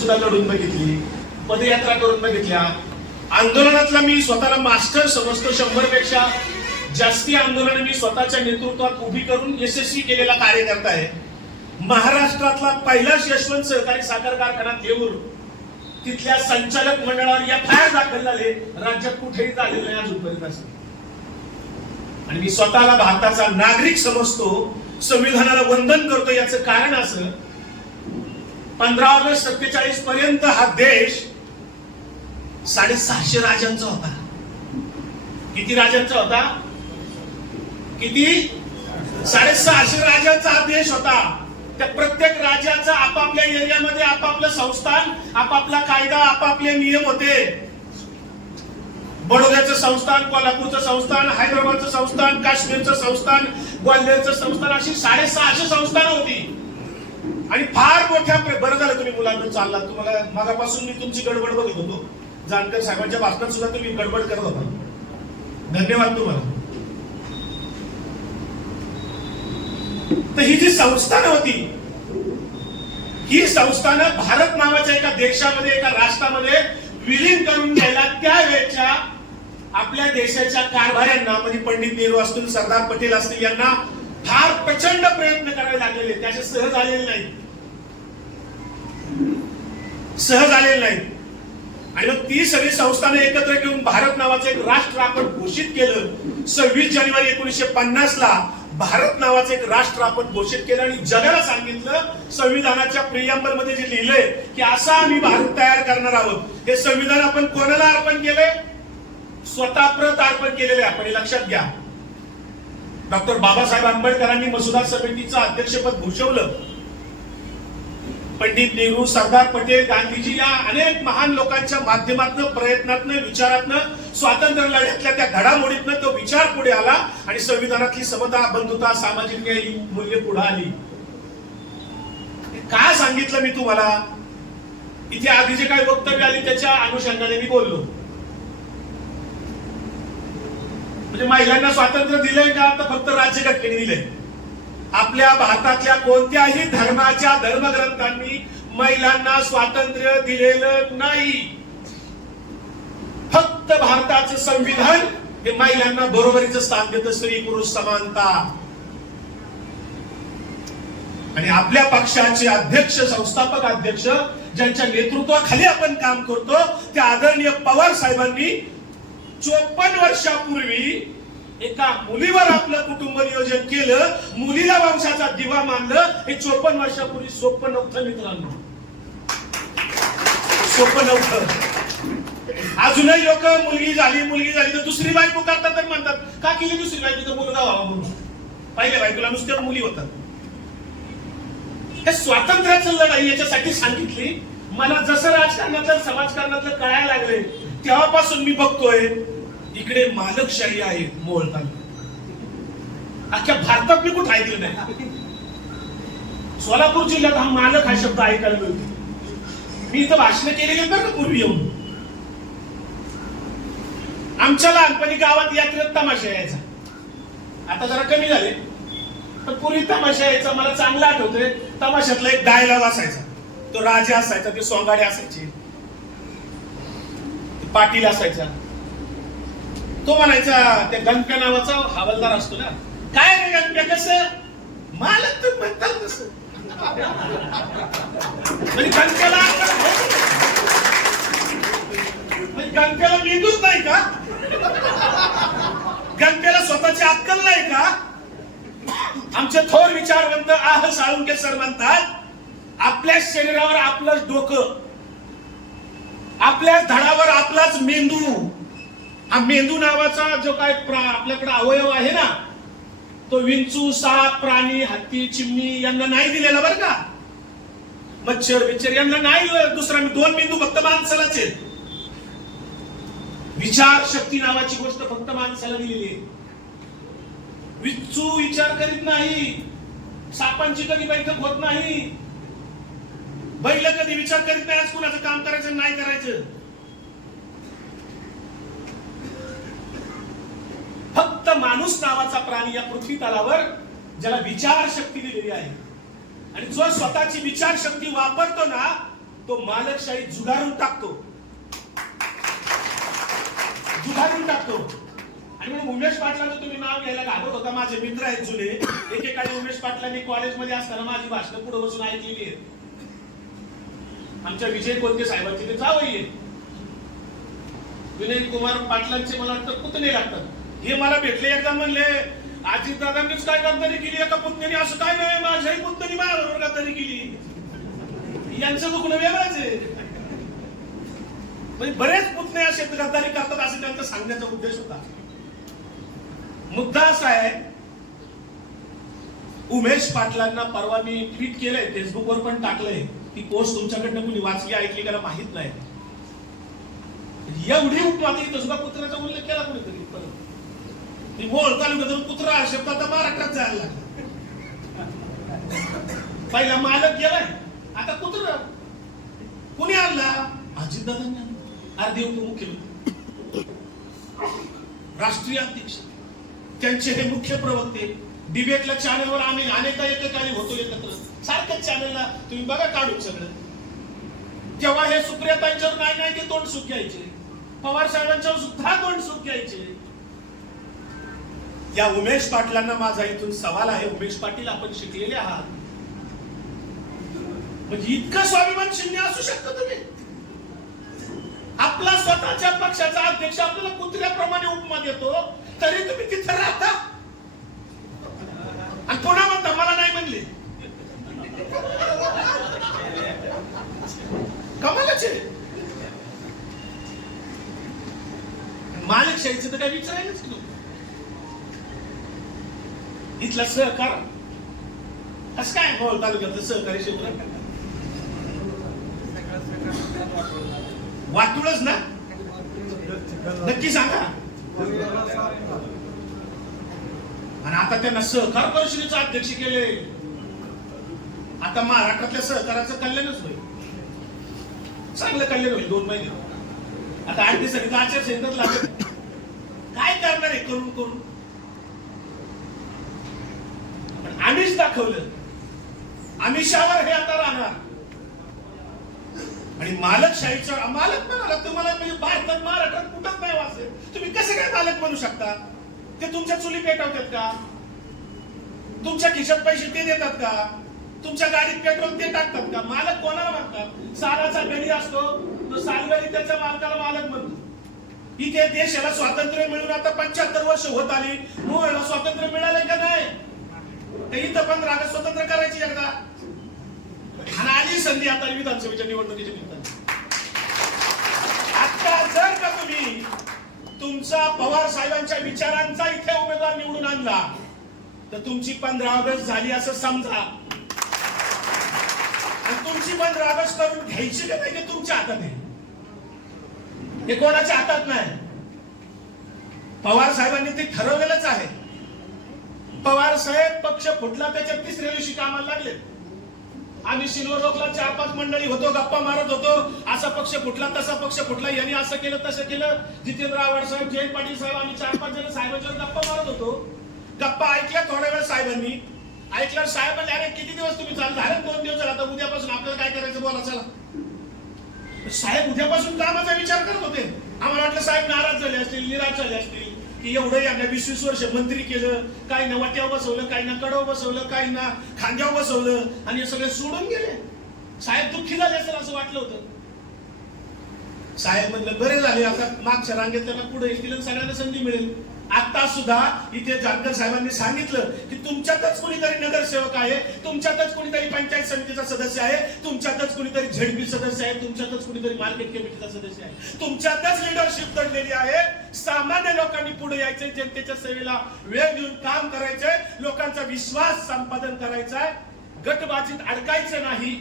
सुद्धा लढून बघितली पदयात्रा करून बघितल्या आंदोलनातला मी स्वतःला मास्टर समजतो शंभरपेक्षा जास्ती आंदोलन मी स्वतःच्या नेतृत्वात उभी करून यशस्वी केलेला कार्यकर्ता आहे. महाराष्ट्रातला पहिलाच यशवंत सहकारी साखर कारखाना देऊर. तिथल्या संचालक मंडळावर या फायर दाखल झाले. राज्यात कुठेही झालेलं नाही अजूनपर्यंत असं. आणि मी स्वतःला भारताचा नागरिक समजतो. संविधानाला वंदन करतो याचं कारण असं. पंधरा ऑगस्ट सत्तेचाळीस पर्यंत हा देश साडेसहाशे राजांचा होता. किती राजांचा होता? किती? साडेसहाशे राजांचा हा देश होता. त्या प्रत्येक राजाचा आपापल्या एरियामध्ये आपापलं संस्थान आपापला कायदा आपापले नियम होते. बडोद्याचं संस्थान कोल्हापूरचं संस्थान हैदराबादचं संस्थान काश्मीरचं संस्थान ग्वाल्हेरचं संस्थान अशी साडेसहाशे संस्थान होती. आणि फार मोठ्या बरं झालं तुम्ही मुलांना चालला तुम्हाला मगापासून मी तुमची गडबड बघत होतो. जानकर साहेबांच्या बातम्यात सुद्धा तुम्ही गडबड करत होता. धन्यवाद तुम्हाला. तर ही जी संस्थानं होती ही संस्थानं भारत नावाच्या एका देशामध्ये एका राष्ट्रामध्ये विलीन करून घ्यायला त्यावेळेच्या आपल्या देशाच्या कारभाऱ्यांना म्हणजे पंडित नेहरू असतील सरदार पटेल असतील यांना फार प्रचंड प्रयत्न करावे लागलेले. त्याचे सहज आलेले नाही सहज आलेले नाही आणि मग ती सगळी संस्थानं एकत्र घेऊन भारत नावाचं एक राष्ट्र आपण घोषित केलं. सव्वीस जानेवारी एकोणीसशे पन्नास ला भारत नावाचं एक राष्ट्र आपण घोषित केलं आणि जगाला सांगितलं संविधानाच्या प्रियांबरमध्ये जे लिहिलंय की असा आम्ही भारत तयार करणार आहोत. हे संविधान आपण कोणाला अर्पण केलंय? स्वतः प्रत अर्पण केलेले आहे. आपण हे लक्षात घ्या. डॉक्टर बाबासाहेब आंबेडकरांनी मसुदा समितीचं अध्यक्षपद भूषवलं. पंडित नेहरू सरदार पटेल गांधीजी या अनेक महान लोकांच्या माध्यमातून प्रयत्नातनं विचारातनं स्वातंत्र्य लढ्यातल्या त्या घडामोडीतनं तो विचार पुढे आला आणि संविधानातली समता बंधुता सामाजिक न्याय मूल्य पुढे आली. काय का सांगितलं मी तुम्हाला? इथे आधी जे काही वक्तव्य आली त्याच्या अनुषंगाने मी बोललो. म्हणजे महिलांना स्वातंत्र्य दिलंय का? तर फक्त राज्यघटनेने दिलंय. आपल्या भारतातल्या कोणत्याही धर्माच्या धर्मग्रंथांनी महिलांना स्वातंत्र्य दिलेलं नाही. फक्त भारताचं संविधान हे महिलांना बरोबरीच स्थान देतं स्त्री पुरुष समानता. आणि आपल्या पक्षाचे अध्यक्ष संस्थापक अध्यक्ष ज्यांच्या नेतृत्वाखाली आपण काम करतो त्या आदरणीय पवार साहेबांनी चोपन्न वर्षापूर्वी एका मुलीवर आपलं कुटुंब नियोजन केलं मुलीला वंशाचा दिवा मानलं हे चोपन्न वर्षापूर्वी सोपं नव्हतं मित्रांनो. सोपं नव्हतं अजूनही लोक मुलगी झाली मुलगी झाली तर दुसरी बायको करतात तर म्हणतात का केली दुसरी बायको? तर मुलगा व्हावा म्हणून. पहिल्या बायकोला नुसत्या मुली होतात. हे स्वातंत्र्याचं लढाई याच्यासाठी सांगितली. मला जसं राजकारणातलं समाजकारणातलं कळायला लागले तेव्हापासून मी बघतोय इकडे मालकशाही आहे मोहोळ तालुक्यात अख्ख्या भारतात मी कुठं ऐकलं नाही? सोलापूर जिल्ह्यात हा मालक हा शब्द ऐकायला मिळतो. मी इथं भाषण केलेली बरं का पूर्वी येऊन? आमच्या लहानपणी गावात यात्रेत तमाशा यायचा. आता जरा कमी झाले. तर पूर्वी तमाशा यायचा मला चांगला आठवतोय. तमाशातला एक डायलॉग असायचा. तो राजा असायचा ते सोंगाडे असायचे. पाटील असायचा. तो म्हणायचा त्या गणप्या नावाचा हवालदार असतो ना. काय रे गणप्या कस? मालक तर म्हणतात तस. म्हणजे गणप्याला म्हणजे गणप्याला मेंदूच नाही का? गणप्याला स्वतःची अक्कल नाही का? आमचे थोर विचारवंत आह साळुंके सर म्हणतात आपल्याच शरीरावर आपलंच डोकं आपल्याच धडावर आपलाच मेंदू मेंदू नावाचा जो काय प्रा- आपल्याकडे अवयव आहे ना तो विंचू साप प्राणी हत्ती चिमणी यांना नाही दिलेला बरं का? मच्छर बिच्छर यांना नाही दुसरा दोन मेंदू फक्त माणसालाच आहेत. विचार शक्ती नावाची गोष्ट फक्त माणसाला दिलेली आहे. विच्चू विचार करीत नाही सापांची कधी बैठक होत नाही बैल कधी विचार करीत नाही आज कुणाचं काम करायचं नाही करायचं? फक्त माणूस नावाचा प्राणी या पृथ्वी तलावर ज्याला विचार शक्ती दिलेली आहे. आणि जो स्वतःची विचार शक्ती वापरतो ना तो मालकशाही जुगारून टाकतो. जुगारून टाकतो. आणि म्हणून उमेश पाटलाचं तुम्ही नाव घ्यायला घाबरत होता. माझे मित्र आहेत जुने. एकेकाळी उमेश पाटलांनी कॉलेजमध्ये असताना माझी भाषणं पुढे बसून ऐकलेली आहेत. आमच्या विजय कोणते साहेबांची ते जावई आहे. विनय कुमार पाटलांचे मला वाटतं पुतणे लागतात. हे मला भेटले एकदा म्हणले आजी दादांनीच काय गद्दारी केली एका पुतण्याने असं काय नाही माझ्याही पुतणी माझ्याबरोबर गद्दारी केली. यांचं दुखणं वेगळंच आहे. म्हणजे बरेच पुतणे असे गद्दारी करतात असं त्यांचा सांगण्याचा उद्देश होता. मुद्दा असा आहे उमेश पाटलांना परवा मी ट्विट केलंय फेसबुकवर पण टाकलंय ती पोस्ट तुमच्याकडनं कुणी वाचली ऐकली का माहीत नाही. एवढी उपमाती इथं सुद्धा पुत्राचा उल्लेख केला कुणीतरी परत. मी मोळ तालुक्यातून कुत्रा हा शब्द आता महाराष्ट्रात जायला लागला. पहिला मालक गेलाय. आता कुत्र? कुणी आणला? अजितदादांनी आणला. अरे देव मुख्यमंत्री राष्ट्रीय अध्यक्ष. त्यांचे हे मुख्य प्रवक्ते. डिबेटला चॅनलवर आम्ही अनेकदा एकेकाळी होतो एकत्र. सारख्याच चॅनलला तुम्ही बघा काढून सगळं. तेव्हा हे सुप्रियातांच्यावर नाही नाही ते तोंड सुख घ्यायचे. पवार साहेबांच्यावर सुद्धा तोंड सुख घ्यायचे. या उमेश पाटलांना माझा इथून सवाल आहे. उमेश पाटील आपण शिकलेले आहात. म्हणजे इतकं स्वाभिमान शून्य असू शकता तुम्ही? आपला स्वतःच्या पक्षाचा अध्यक्ष आपल्याला कुत्र्याप्रमाणे उपमा देतो तरी तुम्ही तिथं राहता. आणि पुन्हा म्हणता मला नाही म्हणले. कमालाचे आहे. मालकशाहीचं तर काही विचारायलाच की इथला सहकार. असं काय मोहोळ तालुक्यातलं सहकारी क्षेत्र? वाटूळच ना? नक्की सांगा. आणि आता त्यांना सहकार परिषदेचं अध्यक्ष केले. आता महाराष्ट्रातल्या सहकाराचं कल्याणच होईल. चांगलं कल्याण होईल दोन महिने. आता आठ दिवसांनी आचारसंहिताच लागत काय करणार आहे करून करून पण आम्हीच दाखवलं. आमिषावर हे आता राहणार. आणि मालक शाहीचा मालक म्हणाला तुम्हाला म्हणजे भारतात महाराष्ट्रात कुठंच नाही वाचेल तुम्ही कसे काय मालक म्हणू शकता? ते तुमच्या चुली पेटवतात का? तुमच्या खिशात पैसे ते देतात का? तुमच्या गाडीत पेट्रोल ते टाकतात का? मालक कोणाला मागतात? सालाचा गडी असतो तो सालगडी त्याच्या मालकाला मालक म्हणतो. इथे देशाला स्वातंत्र्य मिळून आता पंच्याहत्तर वर्ष होत आली. मोहला स्वातंत्र्य मिळालंय का नाही? तर इथं पण राग स्वतंत्र करायची एकदा. आणि आली संधी आता विधानसभेच्या निवडणुकीच्या निमित्ताने. आता जर का तुम्ही तुमचा पवार साहेबांच्या विचारांचा इथे उमेदवार निवडून आणला तर तुमची पंधरा ऑगस्ट झाली असं समजा. तुमची पंधरा ऑगस्ट करून घ्यायची का नाही तुमच्या हातात आहे. हे कोणाच्या हातात नाही. पवार साहेबांनी ते ठरवलेलंच आहे. पवार साहेब पक्ष फुटला त्याच्या तिसऱ्या दिवशी कामाला लागले. आम्ही सिल्वर रोकला चार पाच मंडळी होतो गप्पा मारत होतो. असा पक्ष फुटला तसा पक्ष फुटला यांनी असं केलं तसं केलं. जितेंद्र आव्हाड साहेब जयंत पाटील साहेब आम्ही चार पाच जण साहेबांच्यावर गप्पा मारत होतो. गप्पा ऐकल्या थोड्या वेळ साहेबांनी. ऐकल्यावर साहेब म्हणले अरे किती दिवस तुम्ही चालू अरे दोन दिवस झाला. तर उद्यापासून आपल्याला काय करायचं बोला चला. साहेब उद्यापासून कामाचा विचार करत होते. आम्हाला वाटलं साहेब नाराज झाले असतील निराश झाले असतील. की एवढं यांना वीस वीस वर्ष मंत्री केलं काही ना वाट्यावर बसवलं काही ना कडव बसवलं काही ना खांद्यावर बसवलं आणि हे सगळे सोडून गेले. साहेब दुःखी झाले असेल असं वाटलं होतं. साहेब म्हणलं बरे झाले आता मागच्या रांगेत त्यांना पुढे येतील सगळ्यांना संधी मिळेल. आता सुद्धा इथे जानकर साहेबांनी सांगितलं की तुमच्यातच कुणीतरी नगरसेवक आहे तुमच्यातच कुणीतरी पंचायत समितीचा सदस्य आहे तुमच्यातच कुणीतरी झेडपी सदस्य आहे तुमच्यातच कुणीतरी मार्केट कमिटीचा सदस्य आहे. तुमच्यातच लिडरशिप घडलेली आहे. सामान्य लोकांनी पुढे यायचे जनतेच्या सेवेला वेळ देऊन काम करायचंय लोकांचा विश्वास संपादन करायचा आहे. गटबाजीत अडकायचं नाही.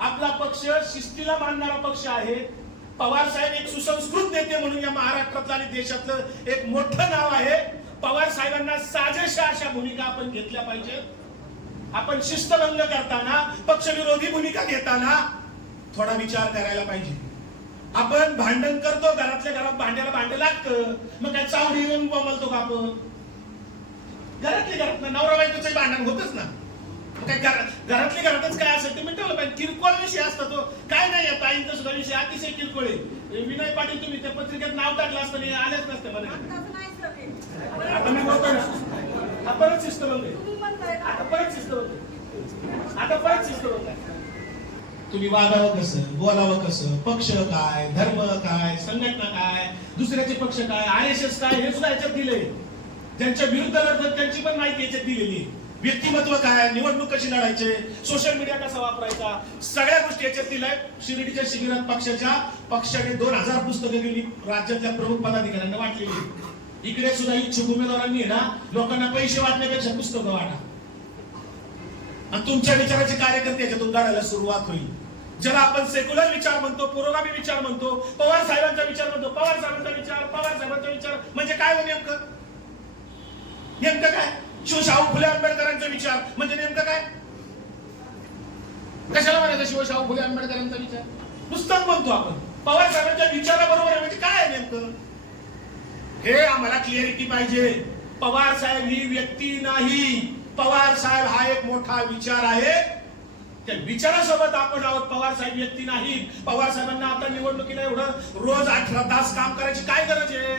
आपला पक्ष शिस्तीला मानणारा पक्ष आहे. पवार साहेब एक सुसंस्कृत नेते म्हणून या महाराष्ट्रातलं आणि देशातलं एक मोठं नाव आहे. पवार साहेबांना साजेशा अशा भूमिका आपण घेतल्या पाहिजेत. आपण शिस्तभंग करताना पक्षविरोधी भूमिका घेताना थोडा विचार करायला पाहिजे. आपण भांडण करतो घरातल्या घरात भांड्याला भांडे लागतं मग काय चावडी येऊन बमलतो का आपण? घरातल्या घरात नवरा बायकोचं भांडण होतच ना. काय घरातल्या घरातच काय असेल ते मिटवलं पाहिजे किरकोळ विषय असतो तो काय नाही या ताईंचा सुद्धा विषय अतिशय किरकोळ आहे. विनय पाटील तुम्ही त्या पत्रिकेत नाव टाकलं असतं आणि आलेच नसते मला. आता मी बोलतोय ना. हा परत सिस्टम होते आता परत सिस्टम होते आता परत सिस्टम होत तुम्ही वागावं कसं बोलावं कसं पक्ष काय धर्म काय संघटना काय दुसऱ्याचे पक्ष काय आय एस एस काय हे सुद्धा याच्यात दिले ज्यांच्या विरुद्ध लढतात त्यांची पण माहिती याच्यात दिलेली आहे. व्यक्तिमत्व काय निवडणूक कशी लढायचे? सोशल मीडिया कसा वापरायचा? सगळ्या गोष्टी याच्यात दिलाय शिर्डीच्या शिबिरात पक्षाच्या पक्षाने दोन हजार पुस्तकं गेली राज्यातल्या प्रमुख पदाधिकाऱ्यांना वाटलेली. इकडे सुद्धा इच्छुक उमेदवारांनी ना लोकांना पैसे वाटण्यापेक्षा पुस्तकं वाटा. आणि तुमच्या विचाराचे कार्यकर्ते याच्यातून काढायला सुरुवात होईल. ज्याला आपण सेक्युलर विचार म्हणतो पुरोगामी विचार म्हणतो पवार साहेबांचा विचार म्हणतो पवार साहेबांचा विचार पवार साहेबांचा विचार म्हणजे काय हो नेमकं? नेमकं काय? शिवशाहू फुले आंबेडकरांचा विचार. म्हणजे नेमकं काय? कशाला म्हणायचं शिवशाहू फुले आंबेडकरांचा विचार? पुस्तक म्हणतो आपण. पवार साहेबांच्या विचाराबरोबर आहे म्हणजे काय आहे नेमकं? हे आम्हाला क्लिअरिटी पाहिजे. पवार साहेब ही व्यक्ती नाही. पवार साहेब हा एक मोठा विचार आहे. त्या विचारासोबत आपण आहोत. पवार साहेब व्यक्ती नाही. पवार साहेबांना आता निवडणुकीला एवढं रोज अठरा तास काम करायची काय गरज आहे?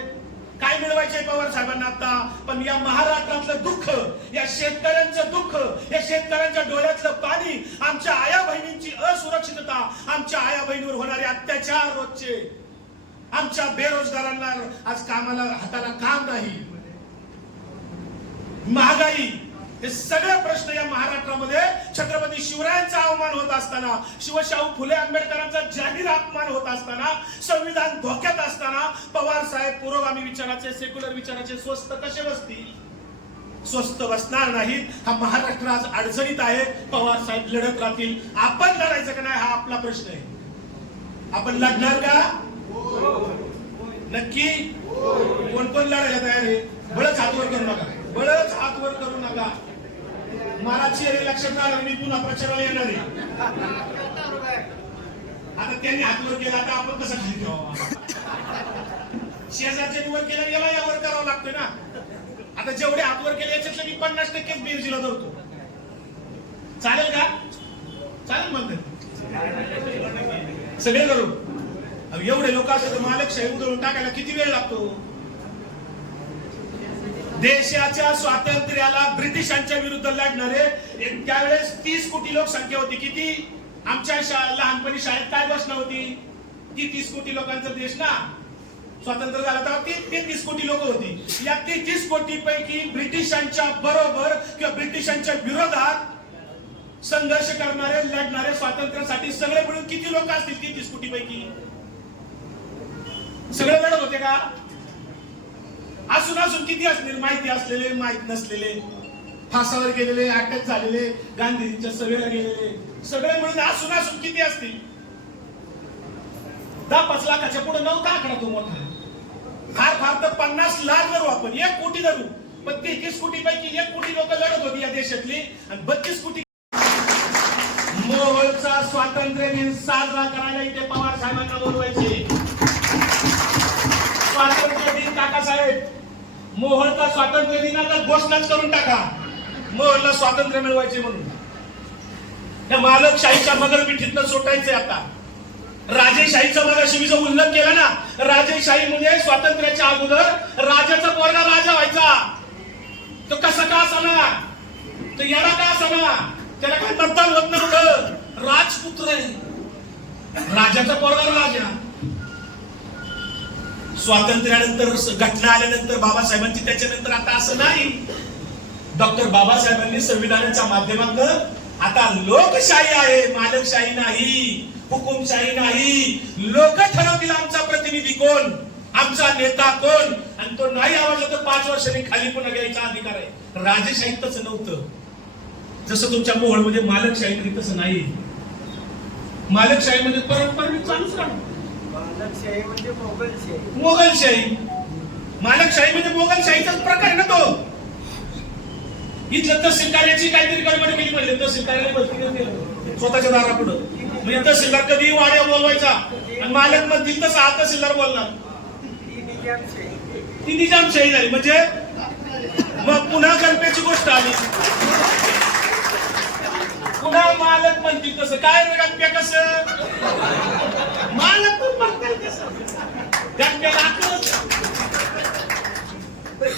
काय मिळवायचे पवार साहेबांना आता? पण या महाराष्ट्रातलं दुःख या शेतकऱ्यांचं दुःख या शेतकऱ्यांच्या डोळ्यातलं पाणी आमच्या आया बहिणींची असुरक्षितता आमच्या आया बहिणीवर होणारे अत्याचार रोजचे. आमच्या बेरोजगारांना आज कामाला हाताला काम नाही. महागाई हे सगळे प्रश्न या महाराष्ट्रामध्ये छत्रपती शिवरायांचा अवमान होत असताना शिवशाहू फुले आंबेडकरांचा जाहीर अपमान होत असताना संविधान धोक्यात असताना पवार साहेब पुरोगामी विचाराचे सेक्युलर विचाराचे स्वस्त कसे बसतील? स्वस्त बसणार नाहीत. हा महाराष्ट्र आज अडचणीत आहे. पवार साहेब लढत राहतील. आपण लढायचं का नाही हा आपला प्रश्न आहे. आपण लढणार का? नक्की? कोण कोण लढायला तयार आहे? बळच हातवर करू नका. बळच हातवर करू नका. मला चेहरे लक्षात आलं मी पुन्हा प्रचाराला येणार आहे. आता त्यांनी हातवर केला आता आपण कसं खाली शेजारच्या निवड केला याला यावर करावं लागतोय ना. आता जेवढे हातवर केले याच्यातले मी पन्नास टक्केच बीएसजीला धरतो. चालेल का? चालेल म्हणते सगळे करू एवढे लोक असतात तर मालकशाही उधळून टाकायला किती वेळ लागतो? देशाच्या स्वातंत्र्याला ब्रिटिशांच्या विरुद्ध लढणारे त्यावेळेस तीस कोटी लोकसंख्या होती. किती? आमच्या लहानपणी शाळेत काय घोषणा होती? ती तीस कोटी लोकांचा देश ना? स्वातंत्र्य झाला तर ती तेहतीस कोटी लोक होती. या तेहतीस कोटी पैकी ब्रिटिशांच्या बरोबर किंवा ब्रिटिशांच्या विरोधात संघर्ष करणारे लढणारे स्वातंत्र्यासाठी सगळे मिळून किती लोक असतील तेहतीस कोटी पैकी सगळे लढत होते का? असून असून किती असतील माहिती असलेले माहीत नसलेले. फासावर गेलेले अटक झालेले गांधीजींच्या सभेला गेलेले. सगळे मिळून असून असून किती असतील? दहा पाच लाखाच्या पुढे नव्हता आकडा तो मोठा. फार फार तर पन्नास लाख धरू आपण. एक कोटी धरू. पण तेहतीस कोटी पैकी एक कोटी लोक लढत होती या देशातली. आणि बत्तीस कोटी मोहोळचा स्वातंत्र्य दिन साजरा करायला इथे पवार साहेबांना बोलवायचे. स्वातंत्र्य दिन काकासाहेब मोहनचा स्वातंत्र्य दिनाचा घोषणाच करून टाका. मोहनला स्वातंत्र्य मिळवायचे म्हणून. त्या मालकशाहीच्या मगरपिठीतनं सुटायचे आता. राजेशाहीचं मगाशी मी जो उल्लेख केला ना राजेशाही म्हणजे स्वातंत्र्याच्या अगोदर राजाचा पोरगा राजा व्हायचा. तो कसा का असणार तो याला का असाना त्याला काय मतदान होत नव्हतं. राजपुत्र आहे. राजाचा पोरगा राजा. स्वातंत्र्यानंतर घटना आल्यानंतर बाबासाहेबांची त्याच्यानंतर आता असं नाही. डॉक्टर बाबासाहेबांनी संविधानाच्या माध्यमातून आता लोकशाही आहे मालकशाही नाही हुकुमशाही नाही. लोक ठरवतील आमचा प्रतिनिधी कोण आमचा नेता कोण आणि तो नाही आवाज तर पाच वर्षांनी खाली पुन्हा घ्यायचा अधिकार आहे. राजेशाही तसं नव्हतं. जसं तुमच्या मोहळमध्ये मालकशाही तसं नाही. मालकशाही मध्ये परंपरा चालूच राहणार बालकशाही म्हणजे मोगलशाही. मोगलशाही. मालकशाही म्हणजे मोगलशाहीचाच प्रकार आहे ना तो. इथलं तहसील कार्याची काहीतरी गडबड केली म्हणजे तहसील कार्याला बसली नाही स्वतःच्या दारापुढं. म्हणजे तहसीलदार कधी वाड्या बोलवायचा. आणि मालक मग दिल तसा हा तहसीलदार बोलणार. ती निजामशाही. ती निजामशाही झाली. म्हणजे मग पुन्हा कल्पेची गोष्ट आली. पुन्हा मालक म्हणतील तसं? काय रे गप्प्या कसं? मालक पण म्हणतील तसं. गप्प्या लाकूड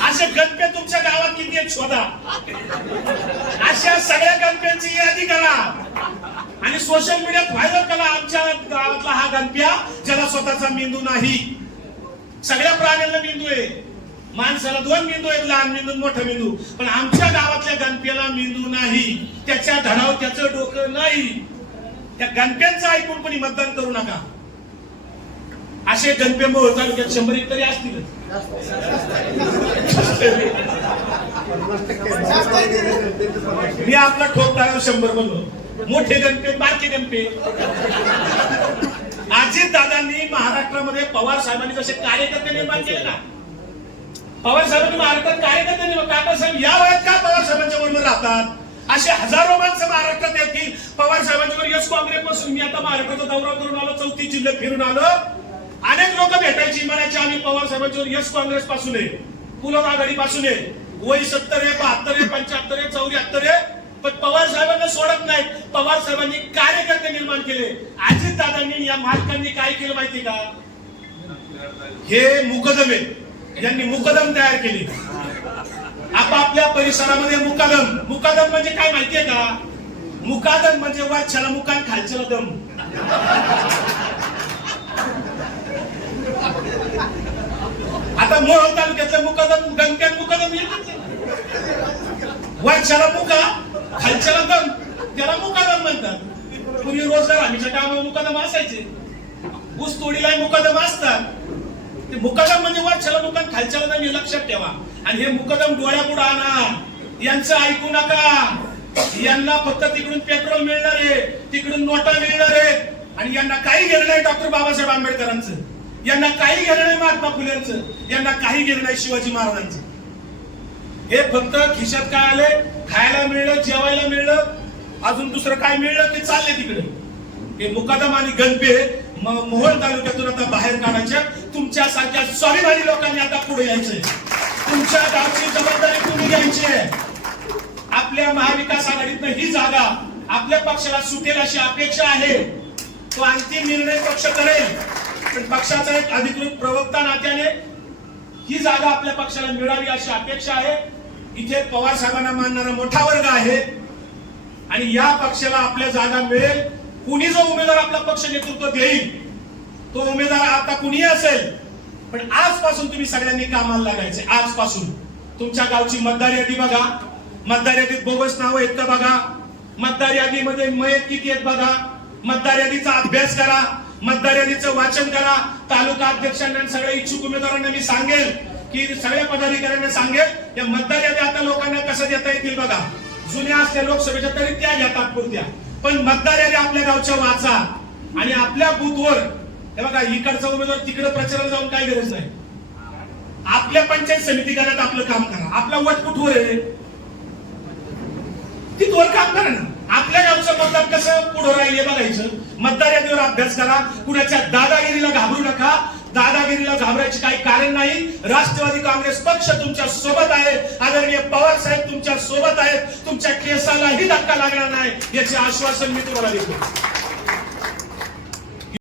असे तुमच्या गावात किती आहेत शोधा? अशा सगळ्या गप्प्यांची यादी करा. आणि सोशल मीडियात व्हायरल करा आमच्या गावातला हा गणप्या ज्याला स्वतःचा मेंदू नाही. सगळ्या प्राण्यांना मेंदू आहे. माणसाला दोन मेंदू आहेत लहान मेंदू मोठा मेंदू. पण आमच्या गावातल्या गणप्याला मेंदू नाही. त्याच्या धडाव त्याचं डोकं नाही. त्या गणप्यांचं ऐकून कोणी मतदान करू नका. असे गणपे मोहोळ तालुक्यात शंभर एक तरी असतील मी आपला ठोक टाळा शंभर बनलो मोठे गणपे बारके गणपे. अजित दादांनी महाराष्ट्रामध्ये पवार साहेबांनी जसे कार्यकर्ते निर्माण केले ना पवार साहेबांनी महाराष्ट्रात कार्यकर्ते निर्माण काका काकासाहेब या वयात का पवार साहेबांच्या बरोबर राहतात? असे हजारो माणसं महाराष्ट्रात येतील पवार साहेबांच्या बरोबर यश काँग्रेस पासून मी आता महाराष्ट्राचा दौरा करून आलो चौथी जिल्ह्यात फिरून आलो. अनेक लोक भेटायची म्हणायचे आम्ही पवार साहेबांच्या बरोबर यश काँग्रेस पासून आहे. पुलम आघाडी पासून आहे. वय सत्तर आहे बहात्तर आहे पंच्याहत्तर आहे चौऱ्याहत्तर आहे. पण पवार साहेबांना सोडत नाहीत. पवार साहेबांनी कार्यकर्ते निर्माण केले. अजित दादांनी या मालकांनी काय केलं माहिती का? हे मुकदमे. यांनी मुकदम तयार केले. आपापल्या परिसरामध्ये मुकादम. मुकादम म्हणजे काय माहितीये का? मुकादम म्हणजे वरच्याला मुकान खालच्याला दम. आता मोहोळ तालुक्यातलं मुकादम गणक्यात मुकादम येत आहे. वरच्याला मुका खालच्याला दम. त्याला मुकादम म्हणतात. पूर्वी रोजगार हमीच्या कामावर मुकादम असायचे. ऊस तोडीला मुकादम असतात. ते मुकदम म्हणजे वरच्याला मुकादम खालच्याला दम हे लक्षात ठेवा. आणि हे मुकदम डोळ्यापुढे आणा. यांचं ऐकू नका. यांना फक्त तिकडून पेट्रोल मिळणार आहे तिकडून नोटा मिळणार आहेत. आणि यांना काही घेणं नाही डॉक्टर बाबासाहेब आंबेडकरांचं. यांना काही घेणं नाही महात्मा फुलेंचं. यांना काही घेणं नाही शिवाजी महाराजांचं. हे फक्त खिशात काय आले खायला मिळलं जेवायला मिळलं. अजून दुसरं काय मिळलं? ते चालले तिकडे. हे मुकादम आणि गणपे मोहोळ तालुक्यातून आता बाहेर काढायच्या तुमच्या सारख्या स्वाभिमानी लोकांनी आता पुढे यायचंय. तुमच्या गावची जबाबदारी तुम्ही घ्यायची आहे. आपल्या महाविकास आघाडीतनं ही जागा आपल्या पक्षाला सुटेल अशी अपेक्षा आहे. तो अंतिम निर्णय पक्ष करेल. पण पक्षाचा एक अधिकृत प्रवक्ता नात्याने ही जागा आपल्या पक्षाला मिळावी अशी अपेक्षा आहे. इथे पवार साहेबांना मानणारा मोठा वर्ग आहे. आणि या पक्षाला आपल्या जागा मिळेल. कुणी जो उमेदवार आपला पक्ष नेतृत्व देईल तो उमेदवार आता कुणी असेल पण आजपासून तुम्ही सगळ्यांनी कामाला लागायचे. आजपासून. तुमच्या गावची मतदार यादी बघा. मतदार यादीत बोगस नाव आहेत का बघा? मतदार यादीमध्ये मयत किती आहेत बघा? मतदार यादीचा अभ्यास करा. मतदार यादीचं वाचन करा. तालुका अध्यक्षांना सगळ्या इच्छुक उमेदवारांना मी सांगेल की सगळ्या पदाधिकाऱ्यांना सांगेल या मतदार यादी आता लोकांना कसं देता येतील बघा. जुन्या असल्या लोकसभेच्या तरी त्या घ्या तात्पुरत्या पण मतदार यादी आपल्या गावच्या वाचा. आणि आपल्या बुथवर हे बघा इकडचा उमेदवार तिकडे प्रचाराला जाऊन काय गरज नाही. आपल्या पंचायत समिती करत आपलं काम करा. आपला वट कुठवर आहे? तिथवर काम करा ना. आपल्या गावचं मतदार कसं पुढं राहिले बघायचं. मतदार यादीवर अभ्यास करा. कुणाच्या दादागिरीला घाबरू नका. दादागिरीला घाबरायचे काही कारण नाही. राष्ट्रवादी काँग्रेस पक्ष तुमच्यासोबत आहे. आदरणीय पवार साहेब तुमच्यासोबत आहेत. तुमच्या केसालाही धक्का लागणार नाही. याचे आश्वासन मी तुम्हाला देतो.